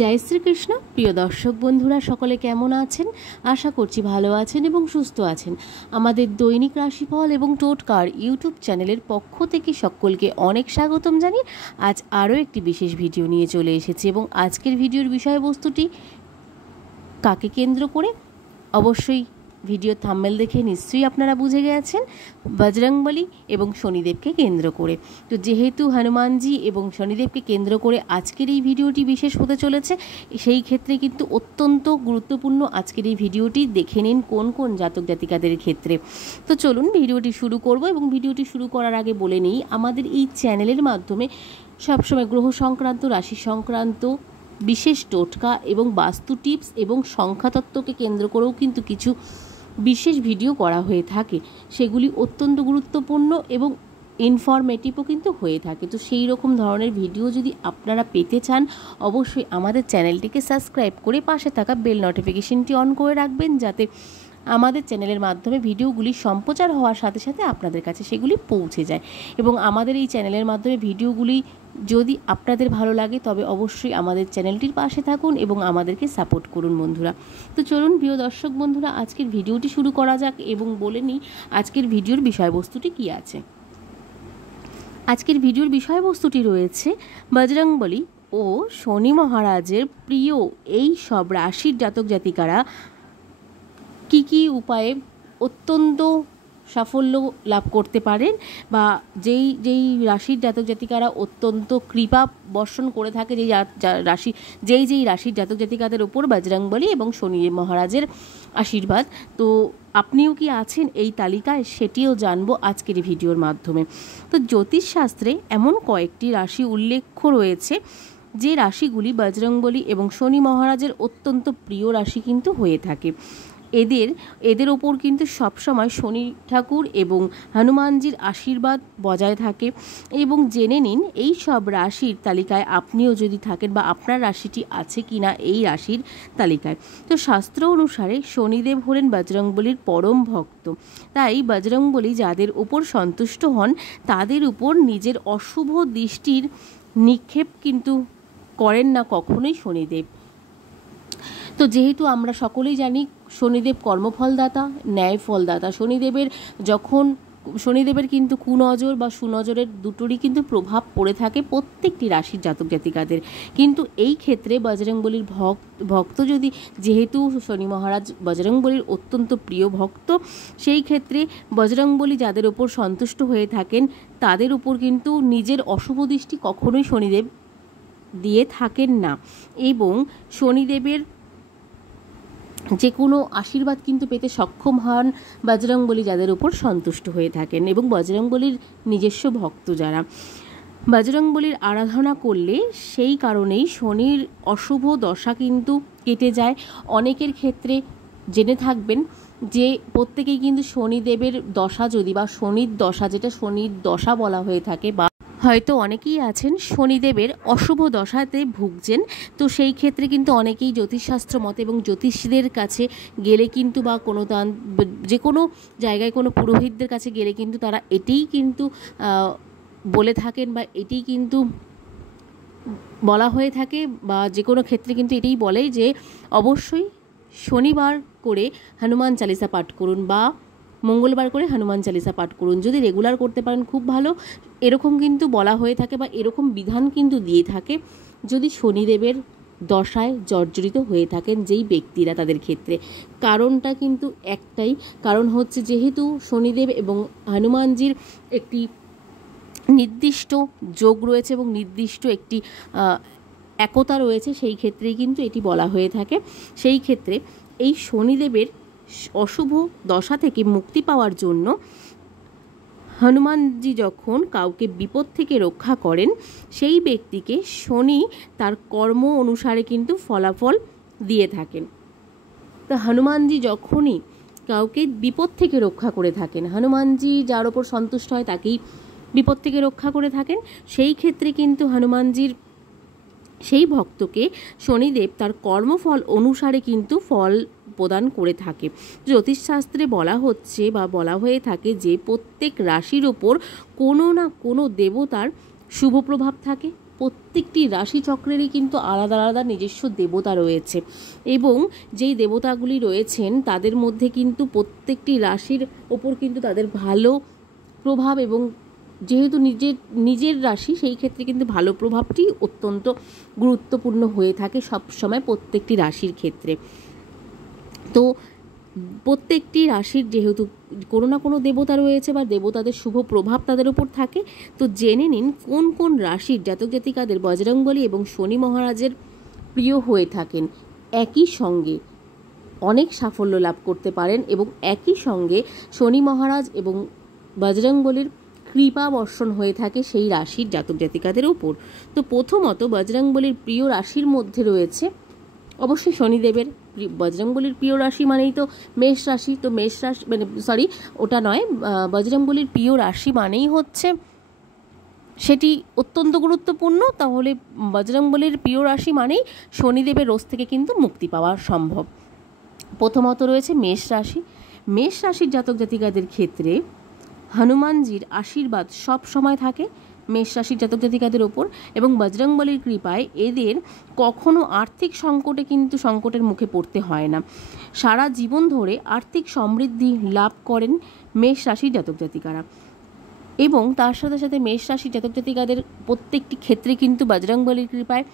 জয় শ্রীকৃষ্ণ। প্রিয় দর্শক বন্ধুরা সকলে কেমন আছেন? আশা করছি ভালো আছেন এবং সুস্থ আছেন। আমাদের দৈনিক রাশিফল এবং টোটকার ইউটিউব চ্যানেলের পক্ষ থেকে সকলকে অনেক স্বাগতম জানিয়ে আজ আরও একটি বিশেষ ভিডিও নিয়ে চলে এসেছি এবং আজকের ভিডিওর বিষয়বস্তুটি কাকে কেন্দ্র করে? অবশ্যই ভিডিও থাম্বনেল দেখে নিশ্চয়ই আপনারা বুঝে গেছেন, বজরংবলী এবং শনিদেবকে কেন্দ্র করে। তো যেহেতু হনুমানজি এবং শনিদেবকে কেন্দ্র করে আজকের এই ভিডিওটি বিশেষ হতে চলেছে, সেই ক্ষেত্রে কিন্তু অত্যন্ত গুরুত্বপূর্ণ আজকের এই ভিডিওটি। দেখে নিন কোন কোন জাতক জাতিকাদের ক্ষেত্রে। তো চলুন ভিডিওটি শুরু করব এবং ভিডিওটি শুরু করার আগে বলে নিই, আমাদের এই চ্যানেলের মাধ্যমে সবসময় গ্রহ সংক্রান্ত, রাশি সংক্রান্ত বিশেষ টোটকা এবং বাস্তু টিপস এবং সংখ্যাতত্ত্বকে কেন্দ্র করেও কিন্তু কিছু বিশেষ ভিডিও করা হয়ে থাকে। সেগুলি অত্যন্ত গুরুত্বপূর্ণ এবং ইনফরমেটিভও কিন্তু হয়ে থাকে। তো সেই রকম ধরনের ভিডিও যদি আপনারা পেতে চান, অবশ্যই আমাদের চ্যানেলটিকে সাবস্ক্রাইব করে পাশে থাকা বেল নোটিফিকেশনটি অন করে রাখবেন, যাতে আমাদের চ্যানেলের মাধ্যমে ভিডিওগুলি সম্প্রচার হওয়ার সাথে সাথে আপনাদের কাছে সেগুলি পৌঁছে যায়। এবং আমাদের এই চ্যানেলের মাধ্যমে ভিডিওগুলি যদি আপনাদের ভালো লাগে তবে অবশ্যই আমাদের চ্যানেলটির পাশে থাকুন এবং আমাদেরকে সাপোর্ট করুন বন্ধুরা। তো চলুন প্রিয় দর্শক বন্ধুরা, আজকের ভিডিওটি শুরু করা যাক এবং বলে নিই আজকের ভিডিওর বিষয়বস্তুটি কী আছে। আজকের ভিডিওর বিষয়বস্তুটি রয়েছে বজরংবলী ও শনি মহারাজের প্রিয় এই সব রাশির জাতক জাতিকারা কী কী উপায়ে অত্যন্ত সাফল্য লাভ করতে পারেন, বা যেই রাশির জাতক জাতিকারা অত্যন্ত কৃপা বর্ষণ করে থাকে, যেই রাশির জাতক জাতিকাদের ওপর বজরংবলী এবং শনি মহারাজের আশীর্বাদ। তো আপনিও কি আছেন এই তালিকায়, সেটিও জানবো আজকের এই ভিডিওর মাধ্যমে। তো জ্যোতিষশাস্ত্রে এমন কয়েকটি রাশি উল্লেখ রয়েছে যে রাশিগুলি বজরংবলী এবং শনি মহারাজের অত্যন্ত প্রিয় রাশি কিন্তু হয়ে থাকে। এদের ওপর কিন্তু সবসময় শনি ঠাকুর এবং হনুমানজির আশীর্বাদ বজায় থাকে। এবং জেনে নিন এই সব রাশির তালিকায় আপনিও যদি থাকেন বা আপনার রাশিটি আছে কি না এই রাশির তালিকায়। তো শাস্ত্র অনুসারে শনিদেব হলেন বজরংবলীর পরম ভক্ত। তাই বজরংবলী যাদের উপর সন্তুষ্ট হন তাদের উপর নিজের অশুভ দৃষ্টির নিক্ষেপ কিন্তু করেন না কখনোই শনিদেব। তো যেহেতু আমরা সকলেই জানি শনিদেব কর্মফলদাতা, ন্যায় ফলদাতা। শনিদেবের কিন্তু কুনজর বা সুনজরের দুটোরই কিন্তু প্রভাব পড়ে থাকে প্রত্যেকটি রাশির জাতক জাতিকাদের। কিন্তু এই ক্ষেত্রে বজরংবলীর ভক্ত যদি, যেহেতু শনি মহারাজ বজরংবলীর অত্যন্ত প্রিয় ভক্ত, সেই ক্ষেত্রে বজরংবলী যাদের ওপর সন্তুষ্ট হয়ে থাকেন তাদের উপর কিন্তু নিজের অশুভ দৃষ্টি কখনোই শনিদেব দিয়ে থাকেন না। এবং শনিদেবের যে কোনো আশীর্বাদ কিন্তু পেতে সক্ষম হন বজরংবলী যাদের উপর সন্তুষ্ট হয়ে থাকেন এবং বজরংবলীর নিজস্ব ভক্ত যারা। বজরংবলীর আরাধনা করলে সেই কারণেই শনির অশুভ দশা কিন্তু কেটে যায়। অনেকের ক্ষেত্রে জেনে থাকবেন যে প্রত্যেকেই কিন্তু শনিদেবের দশা যদি, বা শনির দশা, যেটা শনির দশা বলা হয়ে থাকে, বা হয়তো অনেকেই আছেন শনিদেবের অশুভ দশাতে ভুগছেন। তো সেই ক্ষেত্রে কিন্তু অনেকেই জ্যোতিষশাস্ত্র মতে এবং জ্যোতিষীদের কাছে গেলে কিন্তু, বা কোনো যে কোনো জায়গায় কোনো পুরোহিতদের কাছে গেলে কিন্তু তারা এটাই কিন্তু বলে থাকেন, বা এটাই কিন্তু বলা হয়ে থাকে, বা যে কোনো ক্ষেত্রে কিন্তু এটাই বলে যে অবশ্যই শনিবার করে হনুমান চালিসা পাঠ করুন বা মঙ্গলবার করে হনুমান চালিসা পাঠ করুন। যদি রেগুলার করতে পারেন খুব ভালো, এরকম কিন্তু বলা হয়ে থাকে বা এরকম বিধান কিন্তু দিয়ে থাকে যদি শনিদেবের দশায় জর্জরিত হয়ে থাকেন যেই ব্যক্তিরা, তাদের ক্ষেত্রে। কারণটা কিন্তু একটাই, কারণ হচ্ছে যেহেতু শনিদেব এবং হনুমানজির একটি নির্দিষ্ট যোগ রয়েছে এবং নির্দিষ্ট একটি একতা রয়েছে, সেই ক্ষেত্রেই কিন্তু এটি বলা হয়ে থাকে। সেই ক্ষেত্রে এই শনিদেবের অশুভ দশা থেকে মুক্তি পাওয়ার জন্য হনুমানজি যখন কাউকে বিপদ থেকে রক্ষা করেন, সেই ব্যক্তিকে শনি তার কর্ম অনুসারে কিন্তু ফলাফল দিয়ে থাকেন। তো হনুমানজি যখনই কাউকে বিপদ থেকে রক্ষা করে থাকেন, হনুমানজি যার ওপর সন্তুষ্ট হয় তাকেই বিপদ থেকে রক্ষা করে থাকেন। সেই ক্ষেত্রে কিন্তু হনুমানজির সেই ভক্তকে শনিদেব তার কর্মফল অনুসারে কিন্তু ফল প্রদান করে থাকে। জ্যোতিষশাস্ত্রে বলা হচ্ছে বা বলা হয়ে থাকে যে প্রত্যেক রাশির ওপর কোনো না কোনো দেবতার শুভ প্রভাব থাকে। প্রত্যেকটি রাশিচক্রেরই কিন্তু আলাদা আলাদা নিজস্ব দেবতা রয়েছে এবং যেই দেবতাগুলি রয়েছেন তাদের মধ্যে কিন্তু প্রত্যেকটি রাশির ওপর কিন্তু তাদের ভালো প্রভাব, এবং যেহেতু নিজের রাশি সেই ক্ষেত্রে কিন্তু ভালো প্রভাবটি অত্যন্ত গুরুত্বপূর্ণ হয়ে থাকে সব সময় প্রত্যেকটি রাশির ক্ষেত্রে। তো প্রত্যেকটি রাশির যেহেতু কোনো না কোনো দেবতা রয়েছে বা দেবতাদের শুভ প্রভাব তাদের উপর থাকে, তো জেনে নিন কোন কোন রাশির জাতক জাতিকাদের বজরংবলী এবং শনি মহারাজের প্রিয় হয়ে থাকেন। একই সঙ্গে অনেক সাফল্য লাভ করতে পারেন এবং একই সঙ্গে শনি মহারাজ এবং বজরংবলীর কৃপা বর্ষণ হয়ে থাকে সেই রাশির জাতক জাতিকাদের উপর। তো প্রথমত বজরংবলীর প্রিয় রাশির মধ্যে রয়েছে অবশ্যই শনিদেবের। বজরংবলীর প্রিয় রাশি মানেই তো মেষ রাশি, তো মেষ রাশি মানে ওটা নয়, বজরংবলীর প্রিয় রাশি মানেই হচ্ছে সেটি অত্যন্ত গুরুত্বপূর্ণ। তাহলে বজরংবলীর প্রিয় রাশি মানেই শনিদেবের রোষ থেকে কিন্তু মুক্তি পাওয়া সম্ভব। প্রথমত রয়েছে মেষ রাশি। মেষ রাশির জাতক জাতিকাদের ক্ষেত্রে হনুমানজির আশীর্বাদ সব সময় থাকে মেষ রাশির জাতক জাতিকাদের ওপর, এবং বজরংবলীর কৃপায় এদের কখনো আর্থিক সংকটের মুখে পড়তে হয় না। সারা জীবন ধরে আর্থিক সমৃদ্ধি লাভ করেন মেষ রাশির জাতক জাতিকারা, এবং তার সাথে সাথে মেষ রাশির জাতক জাতিকাদের প্রত্যেকটি ক্ষেত্রে কিন্তু বজরংবলীর কৃপায়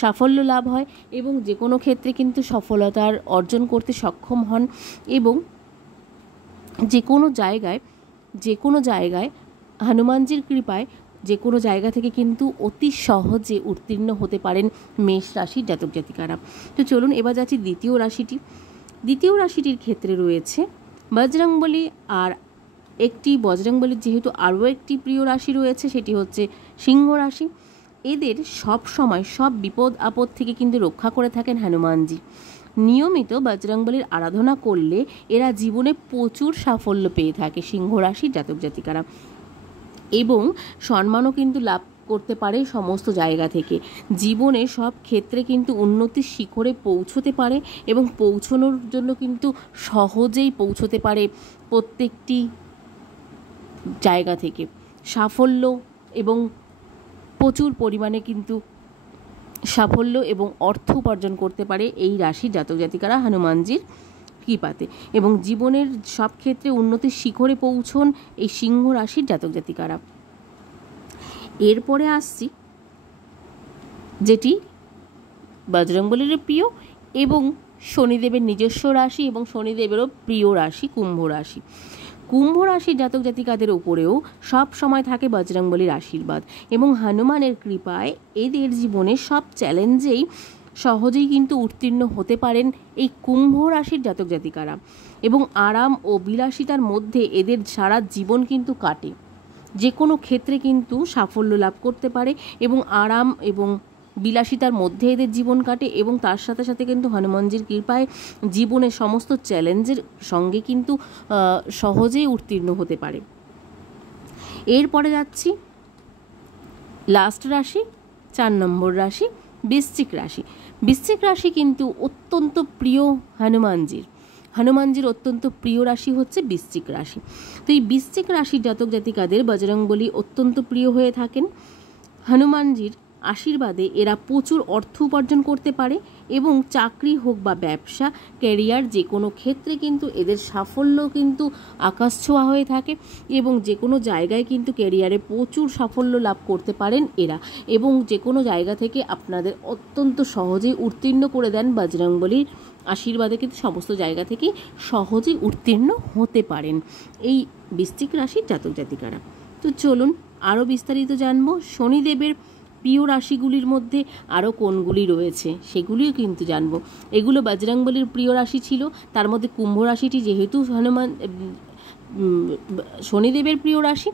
সাফল্য লাভ হয় এবং যে কোনো ক্ষেত্রে কিন্তু সফলতার অর্জন করতে সক্ষম হন, এবং যে কোনো জায়গায় হনুমানজির কৃপায় যে কোনো জায়গা থেকে কিন্তু অতি সহজে উত্তীর্ণ হতে পারেন মেষ রাশির জাতক জাতিকারা। তো চলুন এবার যাচ্ছি দ্বিতীয় রাশিটির ক্ষেত্রে রয়েছে বজরংবলী, আর বজরংবলীর যেহেতু আরও একটি প্রিয় রাশি রয়েছে সেটি হচ্ছে সিংহ রাশি। এদের সব সময় সব বিপদ আপদ থেকে কিন্তু রক্ষা করে থাকেন হনুমানজি। নিয়মিত বজরংবলীর আরাধনা করলে এরা জীবনে প্রচুর সাফল্য পেয়ে থাকে সিংহ রাশির জাতক জাতিকারা, এবং সম্মানও কিন্তু লাভ করতে পারে সমস্ত জায়গা থেকে। জীবনে সব ক্ষেত্রে কিন্তু উন্নতির শিখরে পৌঁছতে পারে এবং পৌঁছানোর জন্য কিন্তু সহজেই পৌঁছতে পারে প্রত্যেকটি জায়গা থেকে। সাফল্য এবং প্রচুর পরিমাণে কিন্তু সাফল্য এবং অর্থ উপার্জন করতে পারে এই রাশির জাতক জাতিকারা হনুমানজির কৃপাতে, এবং জীবনের সব ক্ষেত্রে উন্নতির শিখরে পৌঁছন এই সিংহ রাশির জাতক জাতিকারা। এরপরে আসছি যেটি বজরংবলীর প্রিয় এবং শনিদেবের নিজস্ব রাশি এবং শনিদেবেরও প্রিয় রাশি কুম্ভ রাশি। কুম্ভ রাশির জাতক জাতিকাদের উপরেও সব সময় থাকে বজরংবলীর আশীর্বাদ, এবং হনুমানের কৃপায় এদের জীবনে সব চ্যালেঞ্জেই সহজেই কিন্তু উত্তীর্ণ হতে পারেন এই কুম্ভ রাশির জাতক জাতিকারা, এবং আরাম ও বিলাসিতার মধ্যে এদের সারা জীবন কিন্তু কাটে। যে কোনো ক্ষেত্রে কিন্তু সাফল্য লাভ করতে পারে এবং আরাম এবং বিলাসিতার মধ্যে এদের জীবন কাটে, এবং তার সাথে সাথে কিন্তু হনুমানজির কৃপায় জীবনের সমস্ত চ্যালেঞ্জের সঙ্গে কিন্তু সহজেই উত্তীর্ণ হতে পারে। এরপরে যাচ্ছি লাস্ট রাশি, 4 নম্বর রাশি বৃশ্চিক রাশি। বৃশ্চিক রাশি কিন্তু অত্যন্ত প্রিয় হনুমানজির অত্যন্ত প্রিয় রাশি হচ্ছে বৃশ্চিক রাশি। তো এই বৃশ্চিক রাশির জাতক জাতিকাদের বজরংবলী অত্যন্ত প্রিয় হয়ে থাকেন। হনুমানজির আশীর্বাদে এরা প্রচুর অর্থ উপার্জন করতে পারে, এবং চাকরি হোক বা ব্যবসা, ক্যারিয়ার, যে কোনো ক্ষেত্রে কিন্তু এদের সাফল্য কিন্তু আকাশ ছোঁয়া হয়ে থাকে, এবং যে কোনো জায়গায় কিন্তু ক্যারিয়ারে প্রচুর সাফল্য লাভ করতে পারেন এরা, এবং যে কোনো জায়গা থেকে আপনাদের অত্যন্ত সহজেই উত্তীর্ণ করে দেন বজরংবলীর আশীর্বাদে, কিন্তু সমস্ত জায়গা থেকেই সহজেই উত্তীর্ণ হতে পারেন এই বৃশ্চিক রাশির জাতক জাতিকারা। তো চলুন আরও বিস্তারিত জানবো শনিদেবের প্রিয় রাশিগুলির মধ্যে আরও কোনগুলি রয়েছে সেগুলিও কিন্তু জানবো। এগুলো বজরংবলীর প্রিয় রাশি ছিল, তার মধ্যে কুম্ভ রাশিটি যেহেতু শনিদেবের প্রিয় রাশি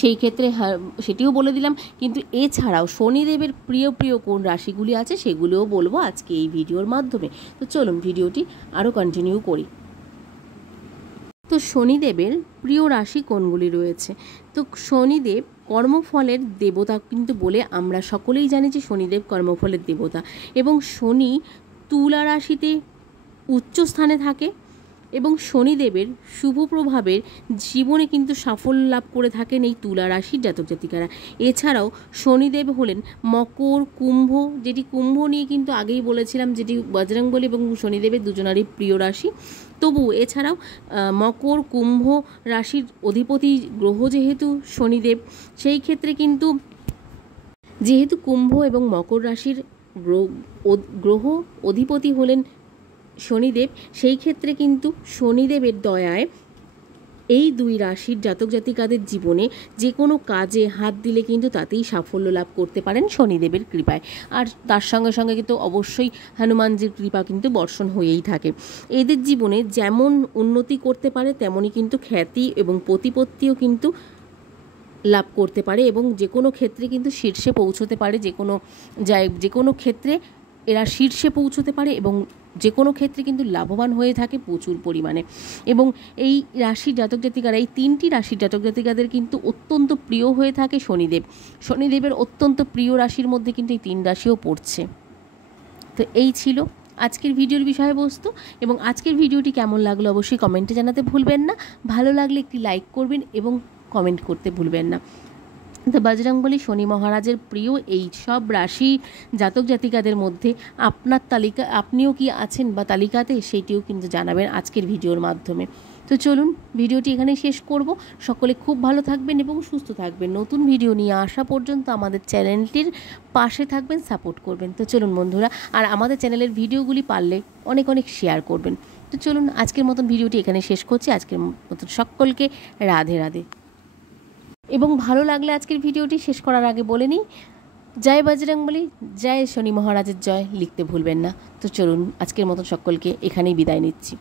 সেই ক্ষেত্রে সেটিও বলে দিলাম, কিন্তু এছাড়াও শনিদেবের প্রিয় কোন রাশিগুলি আছে সেগুলোও বলবো আজকে এই ভিডিওর মাধ্যমে। তো চলুন ভিডিওটি আরও কন্টিনিউ করি। তো শনিদেবের প্রিয় রাশি কোনগুলি রয়েছে? তো শনিদেব কর্মফলের দেবতা কিন্তু বলে আমরা সকলেই জানি যে শনিদেব কর্মফলের দেবতা, এবং শনি তুলা রাশিতে উচ্চ স্থানে থাকে। এবং শনিদেবের শুভ প্রভাবের জীবনে কিন্তু সাফল্য লাভ করে থাকেন এই তুলা রাশির জাতক জাতিকারা। এছাড়াও শনিদেব হলেন মকর, কুম্ভ, যেটি কুম্ভ নিয়ে কিন্তু আগেই বলেছিলাম, যেটি বজরংবলী এবং শনিদেবের দুজনারই প্রিয় রাশি। তবু এছাড়াও মকর, কুম্ভ রাশির অধিপতি গ্রহ যেহেতু শনিদেব, সেই ক্ষেত্রে কিন্তু যেহেতু কুম্ভ এবং মকর রাশির গ্রহ অধিপতি হলেন শনিদেব, সেই ক্ষেত্রে কিন্তু শনিদেবের দয়ায় এই দুই রাশির জাতক জাতিকাদের জীবনে যে কোনো কাজে হাত দিলে কিন্তু তাতেই সাফল্য লাভ করতে পারেন শনিদেবের কৃপায়। আর তার সঙ্গে সঙ্গে কিন্তু অবশ্যই হনুমানজির কৃপা কিন্তু বর্ষণ হয়েই থাকে। এদের জীবনে যেমন উন্নতি করতে পারে তেমনই কিন্তু খ্যাতি এবং প্রতিপত্তিও কিন্তু লাভ করতে পারে এবং যে কোনো ক্ষেত্রে কিন্তু শীর্ষে পৌঁছতে পারে। যে কোনো ক্ষেত্রে এরা শীর্ষে পৌঁছতে পারে এবং যে কোনো ক্ষেত্রে কিন্তু লাভবান হয়ে থাকে প্রচুর পরিমাণে। এবং এই রাশির জাতক জাতিকারা, এই তিনটি রাশির জাতক জাতিকাদের কিন্তু অত্যন্ত প্রিয় হয়ে থাকে শনিদেব। শনিদেবের অত্যন্ত প্রিয় রাশির মধ্যে কিন্তু এই তিন রাশিও পড়ছে। তো এই ছিল আজকের ভিডিওর বিষয়বস্তু, এবং আজকের ভিডিওটি কেমন লাগলো অবশ্যই কমেন্টে জানাতে ভুলবেন না। ভালো লাগলে একটি লাইক করবেন এবং কমেন্ট করতে ভুলবেন না। তো বজরংবলী শনি মহারাজের প্রিয় এই সব রাশি জাতক জাতিকাদের মধ্যে আপনার তালিকা, আপনিও কি আছেন বা তালিকাতে, সেইটিও কিন্তু জানাবেন আজকের ভিডিওর মাধ্যমে। তো চলুন ভিডিওটি এখানেই শেষ করব। সকলে খুব ভালো থাকবেন এবং সুস্থ থাকবেন। নতুন ভিডিও নিয়ে আসা পর্যন্ত আমাদের চ্যানেলটির পাশে থাকবেন, সাপোর্ট করবেন। তো চলুন বন্ধুরা, আর আমাদের চ্যানেলের ভিডিওগুলি পারলে অনেক অনেক শেয়ার করবেন। তো চলুন আজকের মতন ভিডিওটি এখানে শেষ করছি। আজকের মতন সকলকে রাধে রাধে। এবং ভালো লাগলে আজকের ভিডিওটি শেষ করার আগে বলে নিই, জয় বজরংবলী, জয় শনি মহারাজের জয় লিখতে ভুলবেন না। তো চলুন আজকের মতন সকলকে এখানেই বিদায় নিচ্ছি।